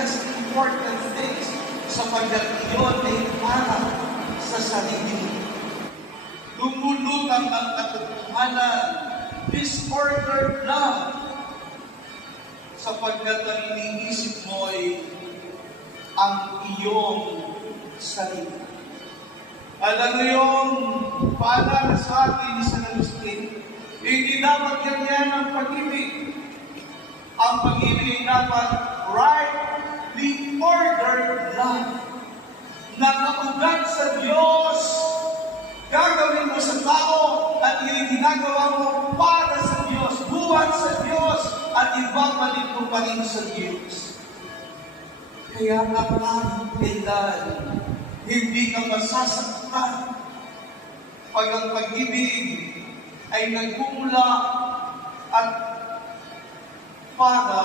less important things sapagkat iyon ay para sa sarili. Lumulutang ang katotohanan, disordered love, sapagkat ang iniisip mo ay ang iyong sarili. Alam mo yung paalala sa atin ni San Agustin, hindi dapat ganyan ang pag-ibig. Ang pag-ibig dapat rightly ordered love. Nakaugat sa Diyos, gagawin mo sa tao at yung ginagawa mo para sa Diyos, buwan sa Diyos, at ibabalik mo pa rin sa Diyos. Kaya nga parang pindan, hindi ka masasaktan pag ang pag-ibig ay nagmumula at para